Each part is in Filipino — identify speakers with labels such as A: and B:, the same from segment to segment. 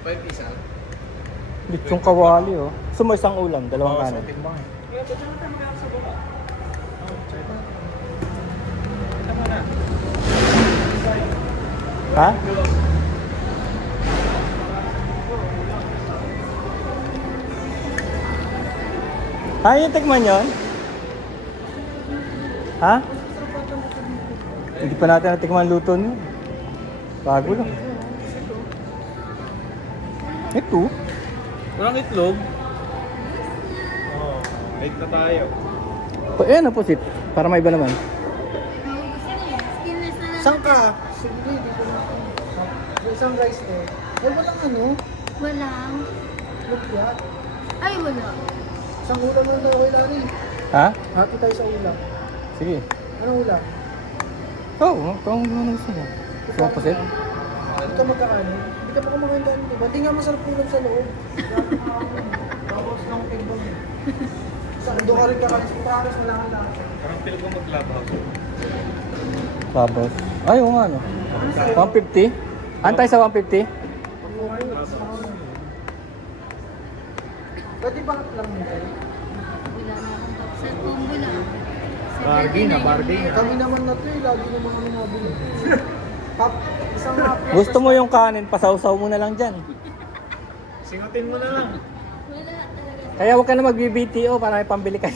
A: 5 isa.
B: Litsong kawali oh. So may isang ulam, dalawang kanin.
A: Timbang eh.
B: Ha? Ay, yung tikman yun? Ha? Hindi pa natin natikman luto niyo. Bago lang. Ito?
A: Walang itlog. Oh, late na tayo.
B: Ayan na po sit. Para may iba naman.
C: Saan ka? Sige, dito na ako. May isang rice eh. Ay, walang ano?
D: Walang.
C: Lupya.
D: Ay, wala.
C: Isang ulam lang daw, Lari.
B: Ha?
C: Happy tayo sa ulam.
B: Sige.
C: Anong ulam?
B: Oo, kung ano gusto mo. Gusto mo po sit?
C: Hindi ka magkakaano. Hindi ka pa kumakain doon, di ba? Hindi nga masarap ulam sa loob. Tapos lang timbang. Doon ka rin kakain. Paras wala ka lahat.
A: Parang feel ko maglabaw.
B: Tapos. Ay, oo nga no. 150? Antay sa 150?
C: Pwede bakit lang nito?
D: Wala na akong top. Sa combo lang.
A: Bargain na, bargain.
C: Kami naman na ito eh. Lagi naman kami nabili. Pap, isang hapon.
B: Gusto mo yung kanin, pasawsaw mo na lang dyan.
A: Singutin mo na lang.
D: Wala talaga.
B: Kaya huwag ka na mag-BTO para may pambili ka.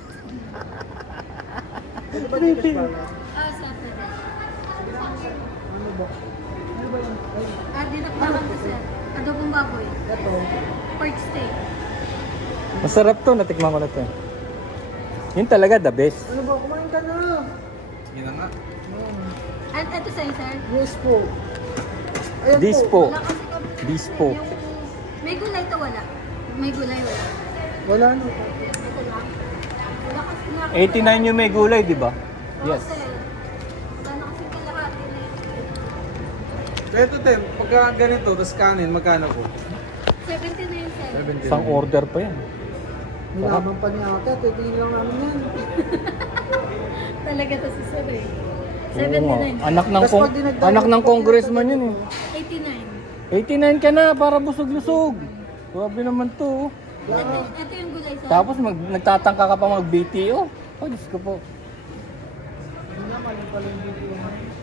C: Pwede ba dito ba?
D: Ah, Saturday.
C: Ano ba? Ano ba yung... Ay,
D: Ah, dinakdakan ko sir. Adobong baboy.
C: ito.
D: Pork steak.
B: Masarap to, natikman ko na to. Yun talaga the best.
C: Ano ba? Kumain ka na.
A: Sige na nga.
D: At ito sa'yo sir.
C: Yes po. Ayan
B: This po.
D: Wala kasi kami.
B: This po.
D: May gulay to wala. May gulay wala.
C: Wala na.
D: Ito lang. Wala kasi na.
B: 89 yung may gulay, di ba?
D: Oo,
B: Yes.
D: sir. Wala na kasi kalahati na
A: Kaya ito, Tem, pagka ganito, tapos kanin, magkano po?
D: 79 sir.
A: 70.
B: Isang order pa yan.
C: Nilaban pa niya ate. Titigil lang namin yan.
D: Talaga to si sir eh.
B: Oo nga.
D: 79.
B: Anak ng,
C: Tas pag dinagdagan
B: anak ng
C: mo,
B: congressman yun eh.
D: 89.
B: 89 ka na para busog-lusog. Grabe naman to.
D: Ito yung gulay sir.
B: Tapos nagtatangka ka pa mag-BTO. Oh, Diyos ko po.
C: Hindi naman yung pala yung video.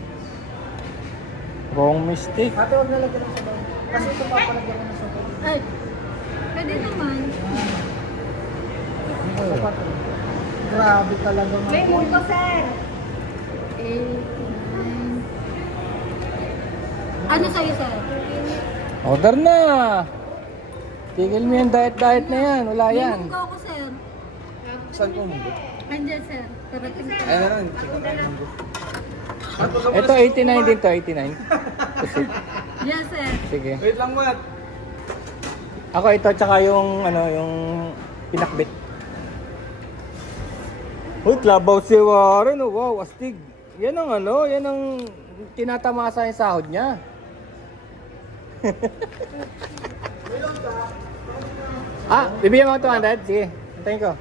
B: Wrong mistake.
C: Ate, huwag nalagyan ng sabaw. Kasi ito papalagyan ko ng sabaw.
D: Ay, pwede naman.
C: Sapat. Grabe talaga nga.
D: May multo sir. 89. Ano sa'yo sir?
B: Order na! Tigil mo yung diet na yan. Wala
D: May
B: yan.
D: munggo ako sir.
A: Saan po mo?
D: Andyan sir. Parating ko.
A: Ayun na lang, chicken mango.
B: Ito 89 din to, 89. Kasi,
D: Yes sir.
B: sige.
A: Wait lang, Mat.
B: Ako ito tsaka yung ano, yung pinakbit. Uy, labaw si Warren. Oh, wow, astig. Yan ang ano, yan ang tinatamasa yung sahod niya. Bibigyan mo ako 200? Sige, antayin ko.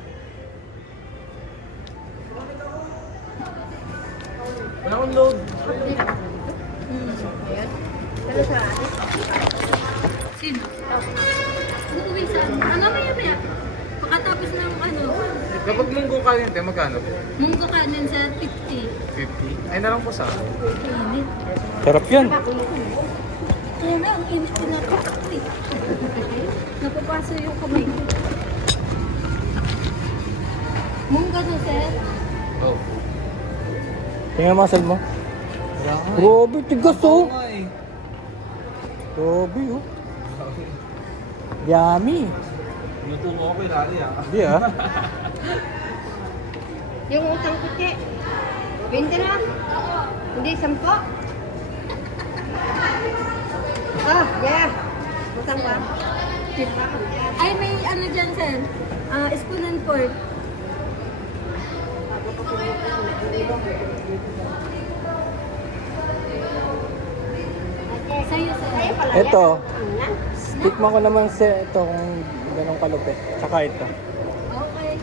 A: Wala akong load.
D: Sino? Uuwi sa ano maya? Pagkatapos ng ano,
A: Kapag munggo kanin, Tem, magkano po?
D: munggo kanin sa 50.
A: 50? Ay na lang po sa akin.
D: Init.
B: Sarap yan.
D: Kaya na, ang init ko na napapaso yung kamay ko. Munggo to sir.
A: Oh.
B: Tingnan muscle mo.
A: Wala ka.
B: Grabe, tigas oh.
A: nga eh.
B: Grabe oh. Yummy.
A: Luto mo ako kay Lali ah.
B: Hindi ah.
E: Yung utang puti. 20 na. Hindi, 10. Ah, yeah. Utang ba?
D: Ay, may ano dyan sir. Spoon and fork. Sa'yo sir.
B: Ito. Tikman ko naman sa ito kung ganong kalupit. Tsaka ito.
D: Okay.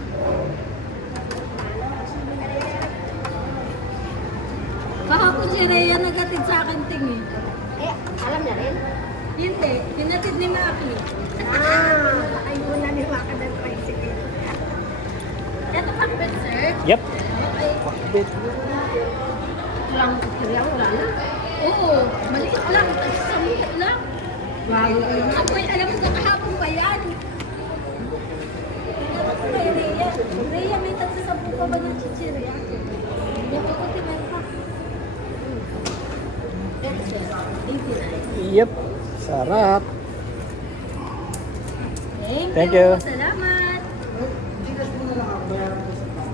D: Kahapon si Rhea naghatid sa akin ting eh.
E: Eh, alam na rin.
D: Hindi, pinatid ni Maki. Ay, wala ni Maki ng tricycle. Ito pakbet, sir.
B: Yep.
D: Ay,
E: Lang, wala na.
D: oo, maliit lang. Sa maliit lang.
E: Bago kayo.
D: Ako, alam mo na kahapon pa yan. Kay Rhea. Rhea, may tagsasabu pa ba ng chichirya? Yung puti meron pa. Ito, sir. 89.
B: Yep. Sarap.
D: Thank
B: Thank you.
D: Salamat.
C: Gcash mo na lang ako. Bayaran ko sa tao.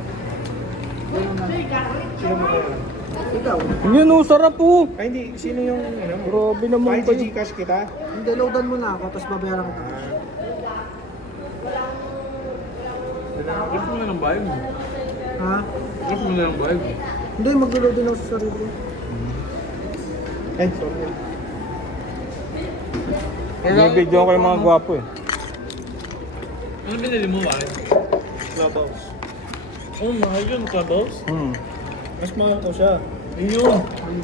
C: Sino mo kaya? Ikaw.
B: Yun oh, sarap po.
F: Ay, hindi. Sino yung, ano?
B: Grabe naman
F: Kahit
B: kayo.
F: Gcash kita?
C: Hindi, loadan mo na ako, tapos babayaran kita.
A: Off mo na ng bayad mo.
C: Ha?
A: Off mo na ng bayad mo.
C: Hindi, mag-load din ako sa sarili ko.
F: Ay, sorry.
B: Binibidyo ko yung mga gwapo eh.
A: Ano binili mo, Warren?
F: Clubhouse.
A: Oh, mahal yun, Clubhouse.
F: Mas mahal ko siya.
A: Yun.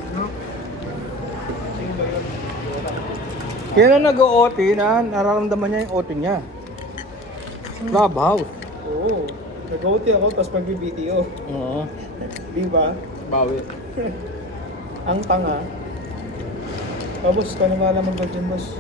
B: Kaya na nag-OT na, nararamdaman niya yung OT niya. Clubhouse.
F: Oo. Nag-OT ako, tapos mag-BTO.
B: Oo.
F: Di ba?
A: Bawi.
F: Ang tanga. Boss, kanimala mag-vlog yun, boss.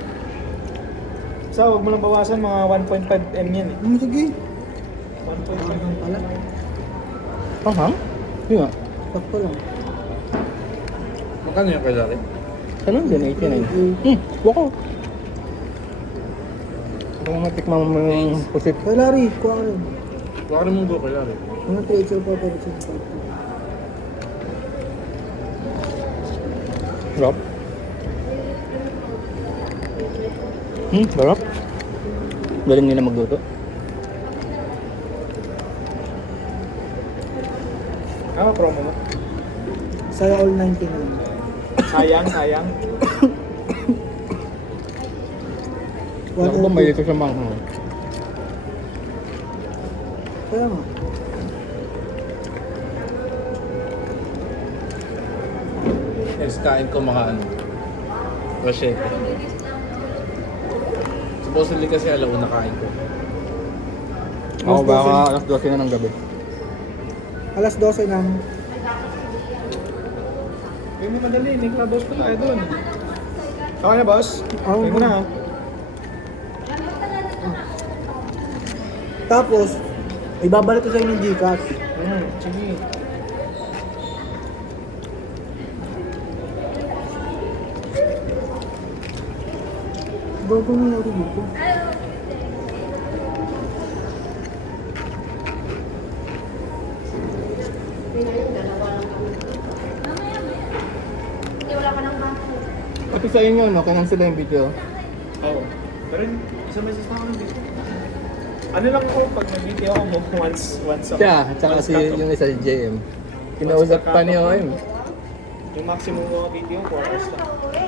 F: Sa, huwag mo lang bawasan, mga 1.5M yan eh.
C: Sige.
F: 1.5M.
C: Ang pala.
B: Panghang? Yun nga.
C: Sakto lang.
A: Magkano yung kay Larry?
B: Saan din? 89. Wako. Kung matikman mo yung pusit.
C: Kay Larry, kuha ka rin.
A: Baka rin mong go kay Larry.
C: Mga 3 XL pa, pero 6
B: Sarap. Sarap. Galing nila magluto.
F: Ah, promo mo.
C: Saya all 99.
F: Sayang, sayang.
B: Ako ba may ito sa manghang?
C: Kaya nga.
A: Yes, kain ko mga ano. Rochette. Supposedly kasi alauna kain ko.
B: Ako baka alas 12 na ng gabi.
C: Alas 12 na.
F: Huwag mo madali, may clubhouse pa tayo dun. Okay na, boss?
C: Oo,
F: Okay mo na, ha?
C: Tapos, ibabalik ko sa inyo yung Gcash.
F: Sige.
C: Bago na yari dito.
B: Pati sa inyo, no? Kaya sila yung video.
F: Oo. Pero isa message na ako ng video. Ano lang ako, pag nag-video ako, once a
B: Siya, tsaka
F: once
B: si
F: cut off.
B: yung isa si JM. Kinausap pa ni OM.
F: Yung maximum ko video, 4 hours lang.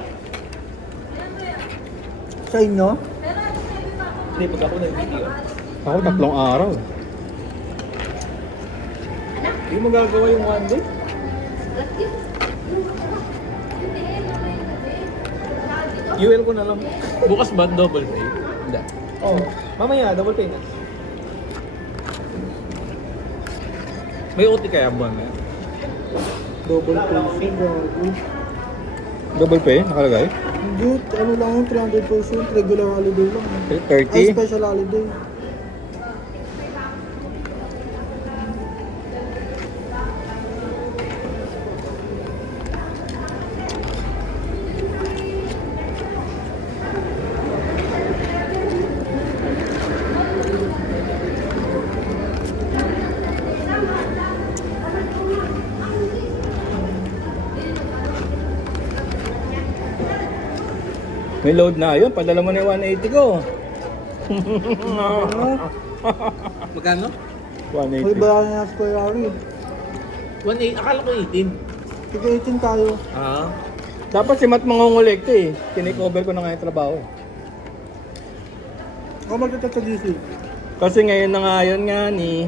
C: Sa inyo?
F: Hindi, pag ako nag-video.
B: Ako 3 araw.
F: Hindi mo gagawa yung one day. UL ko na lang.
A: Bukas ba double pay?
B: Hindi.
F: Oh, mamaya, double pay na.
A: May OT kaya buwan na yan?
C: Double portion, gago.
B: Double pay, nakalagay.
C: Hindi, ano lang yung 300%, regular holiday lang. Ay,
B: 30.
C: special holiday.
B: May load na yun, padala mo na yung 180 ko.
A: Magkano?
C: May
B: 180.
C: bayaran na sa Kuya Larry.
A: 1.8, akala ko 18.
C: Sige, 18 tayo.
A: Ah.
B: Dapat si Matt mangungulekta eh. Tinake-over ko na nga yung trabaho.
C: Ako magtatat sa GC.
B: Kasi ngayon na nga yun nga ni...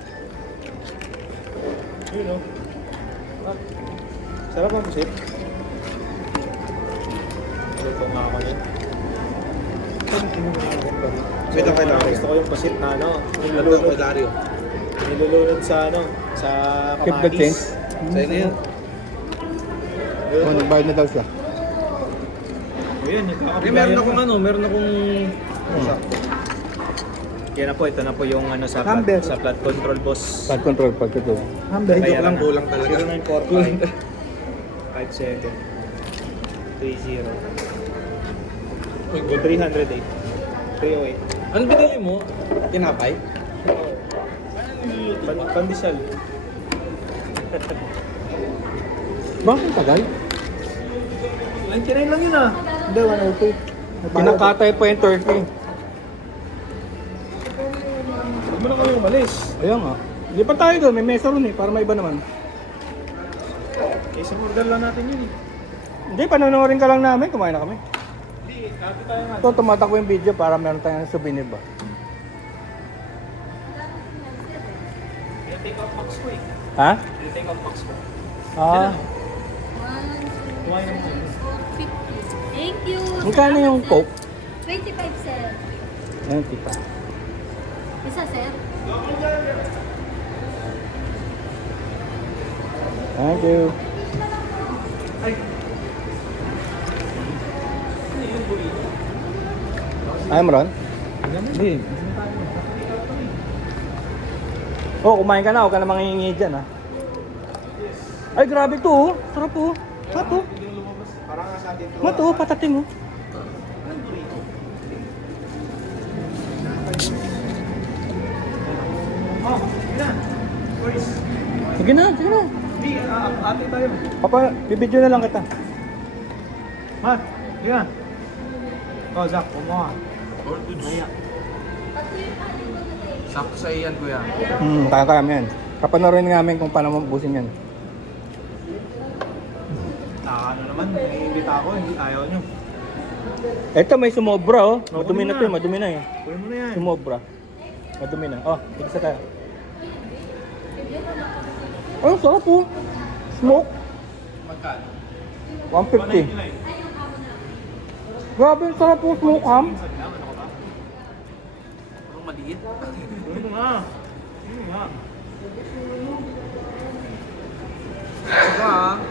F: Yun, no? Sarap ang pusit. Luto nga ako yun.
A: Wait lang, kailangan.
F: Gusto ko yung pasit na ano,
A: Ito ko, Dario.
F: nilulunod sa ano, sa
B: Keep the change.
F: kamatis.
A: Sa'yo na yun.
B: Oh, nagbayad na daw siya.
F: O yun,
A: Eh, meron akong
F: Yan na po, ito na po yung ano sa
C: Number.
F: sa flat control boss.
B: Pad control, pad control.
C: Humble.
A: Joke lang, kulang talaga.
F: 0945 57 30 308 308.
A: Ano binili mo? Tinapay?
F: Pandesal.
B: Bakit tagal?
F: 99 lang yun ah.
C: Hindi, 102.
B: Kinakatay pa yung turkey.
F: Huwag mo na kami umalis.
B: Ayan nga. Lipat tayo doon, may mesa ron eh, para may iba naman.
F: Isang order lang natin yun eh.
B: Hindi, panonoodin ka lang namin, kumain na kami.
F: Hindi, dati tayo nga.
B: Ito, tumatakbo yung video para meron tayong souvenir ba?
F: Yung take off box ko eh.
B: Ha?
F: Yung take off box ko.
B: Ah,
D: 1, 2,
F: Kumain naman.
D: 50. Thank you.
B: magkano yung Coke?
D: 25, sir.
B: Ayan, tita.
D: Isa, sir.
B: Thank you. Ayaw mo ron?
A: Hindi.
B: Oh, kumain ka na, huwag ka na mangingi dyan ha. Ay, grabe to oh. Sarap oh. Sarap oh.
F: Parang nga sa atin.
B: Mat oh, patatim oh.
F: Oh, yun na. Boys.
B: Sige na, sige na.
F: Hindi, ate tayo.
B: Papa, bibidyo na lang kita.
F: Mat, yun na. Oh, Zach, kumuha. Maya.
A: Sakto sa iyan, kuya.
B: Kaya mo yan. Kapanorin namin kung paano mabusin yan.
F: Ano naman, naiimbita ako, hindi ayaw nyo.
B: Eto may sumobra oh.
F: Oh,
B: Madumi
F: kunin
B: na
F: mo
B: to,
F: na.
B: madumi na eh.
F: Kunin mo na yan.
B: Sumobra. Madumi na. Oh, isa tayo. Oh, sarap po. Smoke.
A: Magkano?
B: 150. Grabe, ang sarap po smoke ham.
A: Ang maliit.
F: Kunin mo nga. Kunin mo nga.
A: Saka,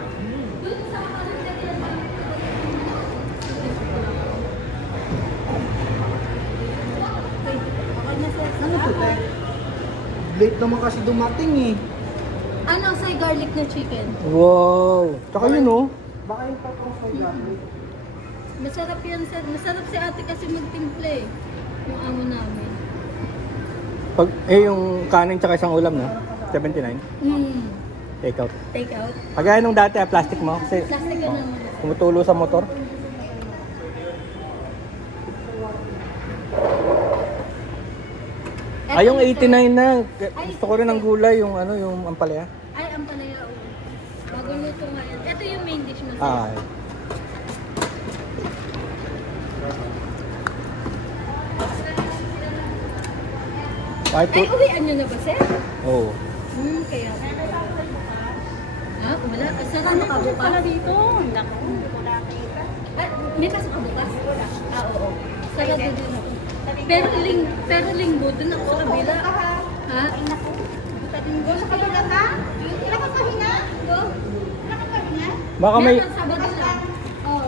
C: Ano to, te? Late naman kasi dumating eh.
D: Ano, sa garlic na chicken?
B: Wow. Tsaka yun oh.
C: Baka yung tapos sa gamit.
D: Masarap yan, sir. Masarap si ate kasi magtimple eh. Yung amo namin.
B: Pag, yung kanin tsaka isang ulam no? 79. Take out.
D: Take out.
B: Kagaya nung dati plastic mo kasi
D: Plastic ka naman.
B: tumutulo sa motor. Ay, yung 89 na. Gusto ko rin ng gulay, yung ano, yung ampalaya.
D: Ay, ang palaya. Oh. Bagong luto nga yan. Ito yung main dish mo, sir.
B: Ah. Ay,
D: Ay, uwian nyo na ba, sir?
B: oh.
D: Kaya. Ah, wala. Sir, ano ka bukas?
E: dito. Naku,
D: Ay, may pasok ka bukas? Ah, oo. Sarado din ako. Pero linggo, dun ako sa kabila. Ha?
E: Go sa kabila ka? Nakakahinga? Go. Nakakahinga?
B: Baka may
D: Meron, Sabado lang. Oo.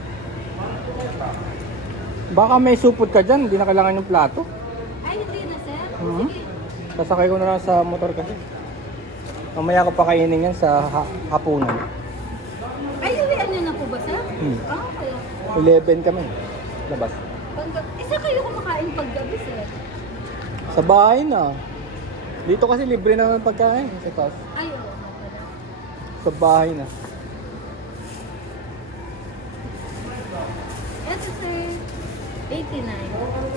B: baka may supot ka diyan, hindi na kailangan yung plato.
D: Ay, hindi na, sir.
B: Mhm.
D: Sige.
B: Sasakay ko na lang sa motor kasi. Mamaya ko pakainin yan sa hapunan.
D: Ay, uwian nyo na po ba, sir?
B: Hmm.
D: Ah, kaya.
B: 11 kami. Labas.
D: Isa kayo kumakain paggabi, sir?
B: Sa bahay na. Dito kasi libre naman pagkain sa taas.
D: Ay, oo.
B: Sa bahay na.
D: Ito, sir. 89.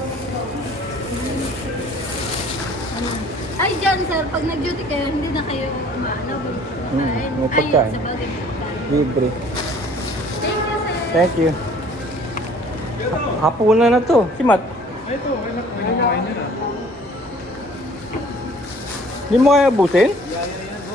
D: Ay, dyan, sir. Pag nag-duty kayo, hindi na kayo umaano. Kumakain.
B: may pagkain.
D: Ay, sa bagay may pagkain.
B: Libre.
D: Thank you, sir.
B: Thank you. Hapunan na to. Si Matt.
F: Ito, okay na. Okay na kumain na.
B: Hindi mo kaya abutin?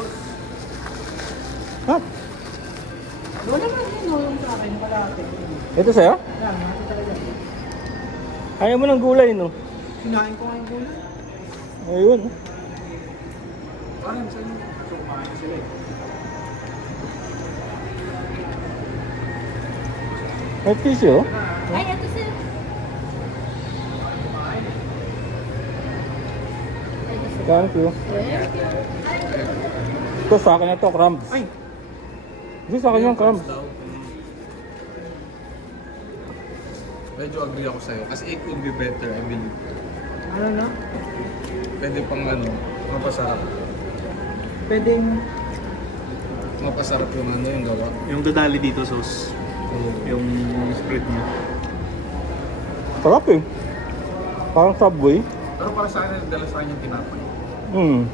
B: Ha?
C: Wala naman yun, no, yung sa akin, kalahati.
B: Ito sa'yo?
C: Yan, ito talaga.
B: Ayaw mo ng gulay, no?
C: Sinain ko nga yung gulay.
B: Ayun.
A: Parang sa inyo. So, kumain sila eh.
B: May tissue?
D: Ay, ito sir.
B: Thank you. Ito sa akin na to, crumbs.
C: Ay!
B: Hindi sa akin yung crumbs.
A: Daw. Medyo agree ako sa'yo. Kasi it would be better, I believe.
C: Ano na?
A: Pwede pang ano, mapasarap.
C: Pwedeng...
A: Mapasarap yung ano yung gawa.
F: Yung dadali dito sauce. Yung spread niya.
B: Sarap eh. Parang Subway.
A: Pero para sa akin, dala sa akin yung tinapay.
B: Hmm.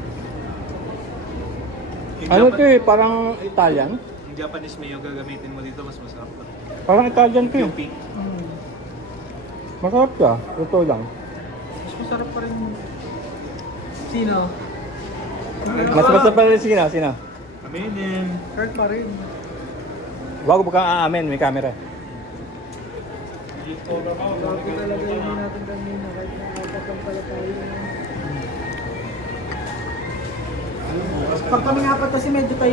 F: Yung
B: Ano
F: Japan-
B: to eh, parang Italian?
F: Yung Japanese mayo gagamitin mo dito, mas masarap pa.
B: Parang Italian to eh.
F: Yung pink.
B: Masarap siya. Ito lang.
C: Mas masarap pa rin. Sino?
B: Mas masarap pa rin sina.
F: Aminin.
C: Hurt pa rin.
B: Wag mo kang aamin, may camera.
C: Bago talaga yun natin kanina. Kahit nakakapag lang pala tayo. Pag kami apat kasi medyo tayo